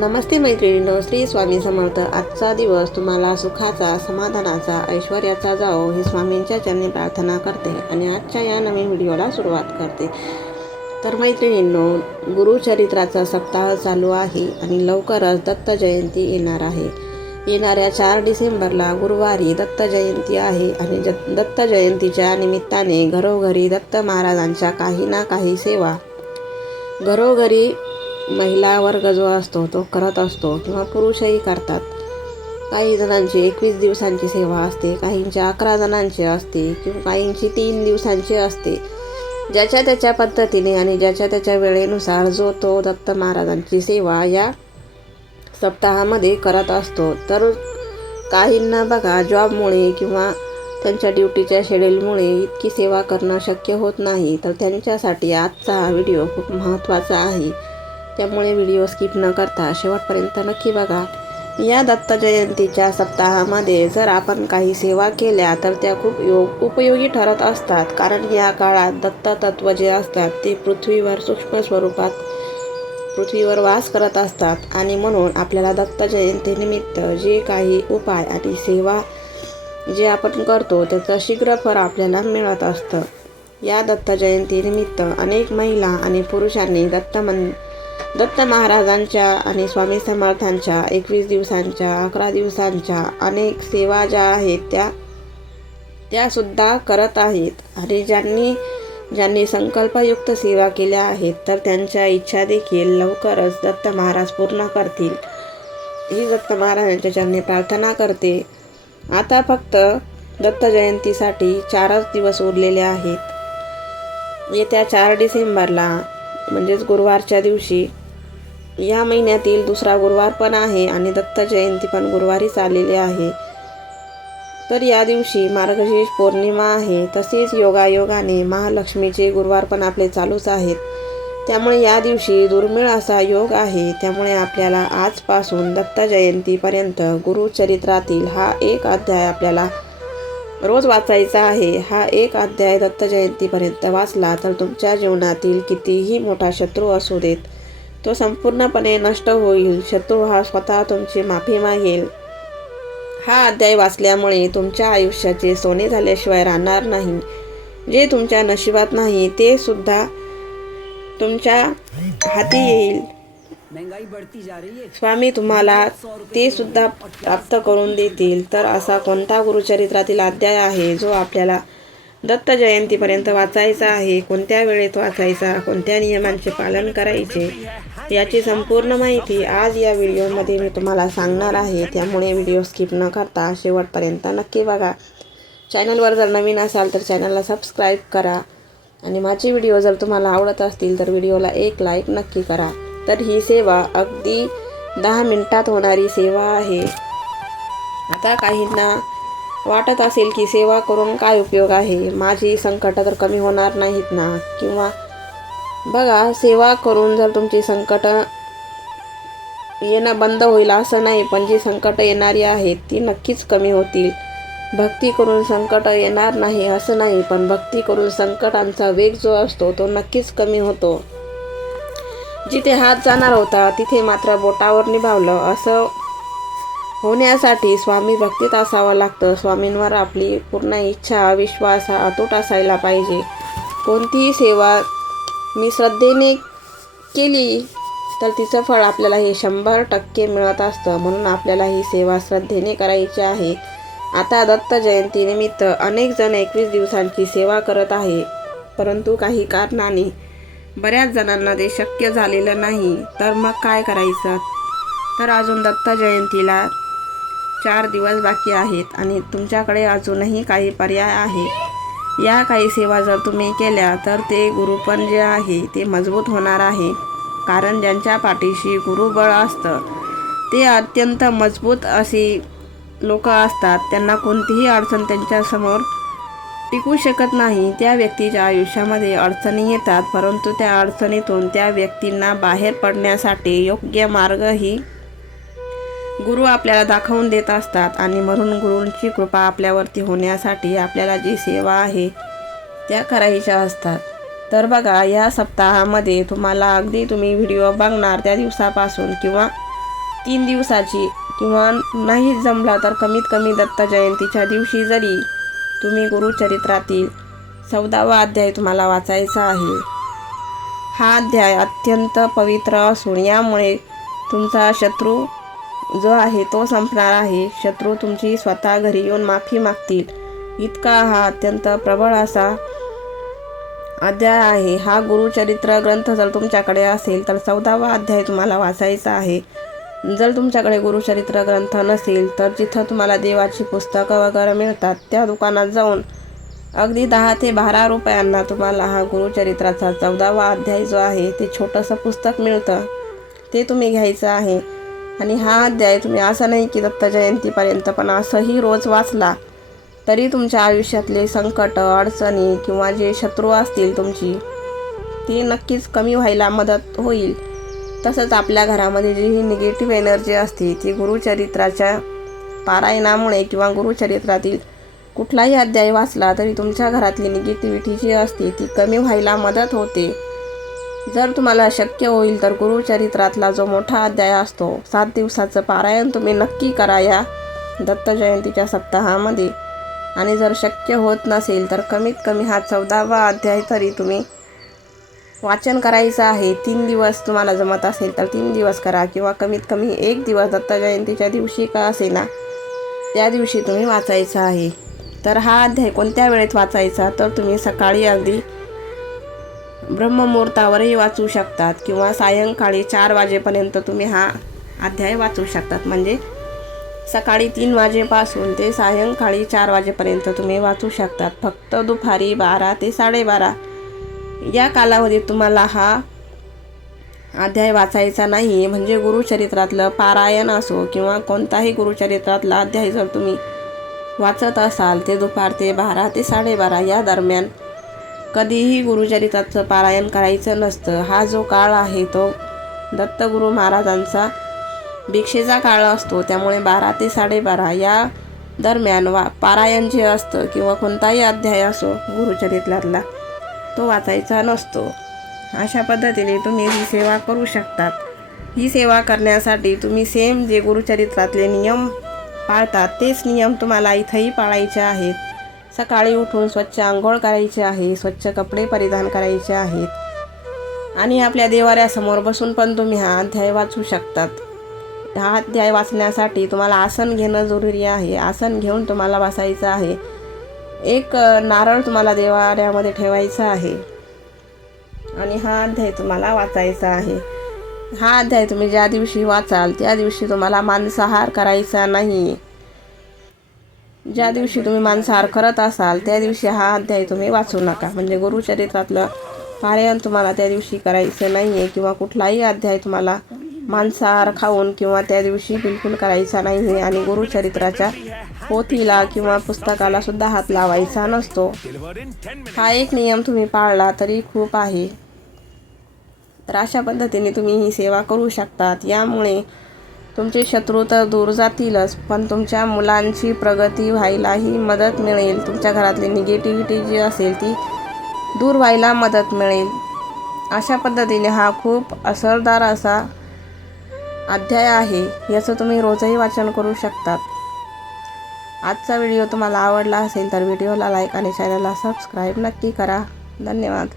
नमस्ते मैत्रिणींनो श्री स्वामी समर्थ. आजचा दिवस तुम्हाला सुखाचा समाधानाचा ऐश्वर्याचा जाओ ही स्वामींच्या चरणी प्रार्थना करते आणि आजच्या या नवीन व्हिडिओला सुरुवात करते. तर मैत्रिणींनो गुरुचरित्राचा सप्ताह चालू आहे आणि लवकरच दत्त जयंती येणार आहे. येणाऱ्या चार डिसेंबरला गुरुवारी दत्त जयंती आहे आणि ज दत्त जयंतीच्या निमित्ताने घरोघरी दत्त महाराजांच्या काही ना काही सेवा घरोघरी महिला वर्ग जो असतो तो करत असतो किंवा पुरुषही करतात. काही जणांची एकवीस दिवसांची सेवा असते काहींची अकरा जणांची असते किंवा काहींची तीन दिवसांची असते. ज्याच्या त्याच्या पद्धतीने आणि ज्याच्या त्याच्या वेळेनुसार जो तो दत्त महाराजांची सेवा या सप्ताहामध्ये करत असतो. तर काहींना बघा जॉबमुळे किंवा त्यांच्या ड्युटीच्या शेड्यूलमुळे इतकी सेवा करणं शक्य होत नाही. तर त्यांच्यासाठी आजचा हा व्हिडिओ खूप महत्त्वाचा आहे. त्यामुळे व्हिडिओ स्किप न करता शेवटपर्यंत नक्की बघा. या दत्त जयंतीच्या सप्ताहामध्ये जर आपण काही सेवा केल्या तर त्या खूप योग उपयोगी ठरत असतात. कारण या काळात दत्त तत्व जे असतात ते पृथ्वीवर सूक्ष्म स्वरूपात पृथ्वीवर वास करत असतात. आणि म्हणून आपल्याला दत्त जयंतीनिमित्त जे काही उपाय आणि सेवा जे आपण करतो त्याचं शीघ्र फळ आपल्याला मिळत असतं. या दत्त जयंतीनिमित्त अनेक महिला आणि पुरुषांनी दत्त मन दत्त महाराजांच्या आणि स्वामी समर्थांच्या एकवीस दिवसांच्या अकरा दिवसांच्या अनेक सेवा ज्या आहेत त्या त्यासुद्धा करत आहेत. आणि ज्यांनी ज्यांनी संकल्पयुक्त सेवा केल्या आहेत तर त्यांच्या इच्छा देखील लवकरच दत्त महाराज पूर्ण करतील. ही दत्त महाराजांच्या चरणी प्रार्थना करते. आता फक्त दत्त जयंतीसाठी चारच दिवस उरलेले आहेत. येत्या चार डिसेंबरला म्हणजेच गुरुवारच्या दिवशी. या महिन्यातील दुसरा गुरुवार पण आहे आणि दत्त जयंती पण गुरुवारीच आलेली आहे. तर या दिवशी मार्गशीर्ष पौर्णिमा आहे. तसेच योगायोगाने महालक्ष्मीचे गुरुवार पण आपले चालूच आहेत. त्यामुळे या दिवशी दुर्मिळ असा योग आहे. त्यामुळे आपल्याला आजपासून दत्त जयंतीपर्यंत गुरुचरित्रातील हा एक अध्याय आपल्याला रोज वाचायचा आहे. हा एक अध्याय दत्त जयंतीपर्यंत वाचला तर तुमच्या जीवनातील कितीही मोठा शत्रू असू देत तो संपूर्णपणे नष्ट होईल. शत्रू हा स्वतः तुमची माफी मागेल. हा अध्याय वाचल्यामुळे तुमच्या आयुष्याचे सोने झाल्याशिवाय राहणार नाही. जे तुमच्या नशिबात नाही ते सुद्धा तुमच्या हाती येईल. स्वामी तुम्हाला ते सुद्धा प्राप्त करून देतील. तर असा कोणता गुरुचरित्रातील अध्याय आहे जो आपल्याला दत्त जयंतीपर्यंत वाचायचा आहे? कोणत्या वेळेत वाचायचा? कोणत्या नियमांचे पालन करायचे? याची संपूर्ण माहिती आज या व्हिडिओमध्ये मी तुम्हाला सांगणार आहे. त्यामुळे व्हिडिओ स्किप न करता शेवटपर्यंत नक्की बघा. चॅनलवर जर नवीन असाल तर चॅनलला सबस्क्राईब करा. आणि माझे व्हिडिओ जर तुम्हाला आवडत असतील तर व्हिडिओला एक लाईक नक्की करा. तर ही सेवा अगदी दहा मिनिटात होणारी सेवा आहे. आता काहींना वाटत असेल की सेवा करून काय उपयोग आहे? माझी संकटं तर कमी होणार नाहीत ना? किंवा बघा सेवा करून जर तुमची संकटं येणं बंद होईल असं नाही पण जी संकटं येणारी आहेत ती नक्कीच कमी होतील. भक्ती करून संकट येणार नाही असं नाही पण भक्ती करून संकटांचा वेग जो असतो तो नक्कीच कमी होतो. जिथे हात जाणार होता तिथे मात्र बोटावर निभावलं. असं होण्यासाठी स्वामी भक्तीत असावं लागतं. स्वामींवर आपली पूर्ण इच्छा विश्वास हा अतूट असायला पाहिजे. कोणतीही सेवा मी श्रद्धेने केली तर तिचं फळ आपल्याला हे शंभर टक्के मिळत असतं. म्हणून आपल्याला ही सेवा श्रद्धेने करायची आहे. आता दत्त जयंतीनिमित्त अनेक जण एकवीस दिवसांची सेवा करत आहे. परंतु काही कारणाने बऱ्याच जणांना ते शक्य झालेलं नाही. तर मग काय करायचं? तर अजून दत्त जयंतीला चार दिवस बाकी आहेत आणि तुमच्याकडे अजूनही काही पर्याय आहे. या काही सेवा जर तुम्ही केल्या तर ते गुरुपण जे आहे ते मजबूत होणार आहे. कारण ज्यांच्या पाठीशी गुरुबळ असतं ते अत्यंत मजबूत अशी लोक असतात. त्यांना कोणतीही अडचण त्यांच्यासमोर टिकू शकत नाही. त्या व्यक्तीच्या आयुष्यामध्ये अडचणी येतात परंतु त्या अडचणीतून त्या व्यक्तींना बाहेर पडण्यासाठी योग्य मार्गही गुरु आपल्याला दाखवून देत असतात आणि म्हणून गुरूंची कृपा आपल्यावरती होण्यासाठी आपल्याला जी सेवा आहे त्या करायच्या असतात. तर बघा या सप्ताहामध्ये तुम्हाला अगदी तुम्ही व्हिडिओ बघणार त्या दिवसापासून किंवा तीन दिवसाची किंवा नाही जमला तर कमीत कमी दत्त जयंतीच्या दिवशी जरी तुम्ही गुरुचरित्रातील चौदावा अध्याय तुम्हाला वाचायचा आहे. हा अध्याय अत्यंत पवित्र असून यामुळे तुमचा शत्रू जो आहे तो संपणार आहे. शत्रू तुमची स्वतः घरी येऊन माफी मागतील. इतका हा अत्यंत प्रबळ असा अध्याय आहे. हा गुरुचरित्र ग्रंथ जर तुमच्याकडे असेल तर चौदावा अध्याय तुम्हाला वाचायचा आहे. जर तुमच्याकडे गुरुचरित्र ग्रंथ नसेल तर जिथं तुम्हाला देवाची पुस्तकं वगैरे मिळतात. त्या दुकानात जाऊन अगदी दहा ते बारा रुपयांना तुम्हाला हा गुरुचरित्राचा चौदावा अध्याय जो आहे ते छोटंसं पुस्तक मिळतं. ते तुम्ही घ्यायचं आहे. आणि हा अध्याय तुम्ही असं नाही की दत्त जयंतीपर्यंत पण असंही रोज वाचला तरी तुमच्या आयुष्यातले संकट अडचणी किंवा जे शत्रू असतील तुमची ती नक्कीच कमी व्हायला मदत होईल. तसंच आपल्या घरामध्ये जी ही निगेटिव्ह एनर्जी असते ती गुरुचरित्राच्या पारायणामुळे किंवा गुरुचरित्रातील कुठलाही अध्याय वाचला तरी तुमच्या घरातली निगेटिव्हिटी जी असते ती कमी व्हायला मदत होते. जर तुम्हाला शक्य होईल तर गुरुचरित्रातला जो मोठा अध्याय असतो सात दिवसाचं पारायण तुम्ही नक्की करा या दत्त जयंतीच्या सप्ताहामध्ये. आणि जर शक्य होत नसेल तर कमीत कमी हा चौदावा अध्याय तरी तुम्ही वाचन करायचं आहे. तीन दिवस तुम्हाला जमत असेल तर तीन दिवस करा किंवा कमीत कमी एक दिवस दत्त जयंतीच्या दिवशी का असेना त्या दिवशी तुम्ही वाचायचं आहे. तर हा अध्याय कोणत्या वेळेत वाचायचा? तर तुम्ही सकाळी अगदी ब्रह्ममुहूर्तावरही वाचू शकतात किंवा सायंकाळी चार वाजेपर्यंत तुम्ही हा अध्याय वाचू शकतात. म्हणजे सकाळी तीन वाजेपासून ते सायंकाळी चार वाजेपर्यंत तुम्ही वाचू शकतात. फक्त दुपारी बारा ते साडेबारा या कालावधीत तुम्हाला हा अध्याय वाचायचा नाही. म्हणजे गुरुचरित्रातलं पारायण असो किंवा कोणताही गुरुचरित्रातला अध्याय जर तुम्ही वाचत असाल ते दुपार ते बारा ते साडेबारा या दरम्यान कधीही गुरुचरित्राचं पारायण करायचं नसतं. हा जो काळ आहे तो दत्तगुरू महाराजांचा भिक्षेचा काळ असतो. त्यामुळे बारा ते साडेबारा या दरम्यान वा पारायण जे असतं किंवा कोणताही अध्याय असो गुरुचरित्रातला तो वाचायचा नसतो. अशा पद्धतीने तुम्ही ही सेवा करू शकतात. ही सेवा करण्यासाठी तुम्ही सेम जे गुरुचरित्रातले नियम पाळतात तेच नियम तुम्हाला इथंही पाळायचे आहेत. सकाळी उठून स्वच्छ आंघोळ करायचे आहे स्वच्छ कपडे परिधान करायचे आहेत. आणि आपल्या देवाऱ्यासमोर बसून पण तुम्ही हा अध्याय वाचू शकतात. हा अध्याय वाचण्यासाठी तुम्हाला आसन घेणं जरुरी आहे. आसन घेऊन तुम्हाला बसायचं आहे. एक नारळ तुम्हाला देवाऱ्यामध्ये ठेवायचा आहे. आणि हा अध्याय तुम्हाला वाचायचा आहे. हा अध्याय तुम्ही ज्या दिवशी वाचाल त्या दिवशी तुम्हाला मांसाहार करायचा नाही. ज्या दिवशी तुम्ही मांसाहार करत असाल त्या दिवशी हा अध्याय तुम्ही वाचू नका. म्हणजे गुरुचरित्रातलं पारायण तुम्हाला त्या दिवशी करायचं नाही आहे किंवा कुठलाही अध्याय तुम्हाला मांसाहार खाऊन किंवा त्या दिवशी बिलकुल करायचा नाही आहे आणि गुरुचरित्राच्या पोथीला किंवा पुस्तकाला सुद्धा हात लावायचा नसतो. हा एक नियम तुम्ही पाळला तरी खूप आहे. तर अशा पद्धतीने तुम्ही ही सेवा करू शकतात. यामुळे तुमचे शत्रू तर दूर जातीलच पण तुमच्या मुलांची प्रगती व्हायलाही मदत मिळेल. तुमच्या घरातली निगेटिव्हिटी जी असेल ती दूर व्हायला मदत मिळेल. अशा पद्धतीने हा खूप असरदार असा अध्याय आहे. याचं तुम्ही रोजही वाचन करू शकतात. आजचा व्हिडिओ तुम्हाला आवडला असेल तर व्हिडिओला लाईक आणि चॅनलला सबस्क्राईब नक्की करा. धन्यवाद.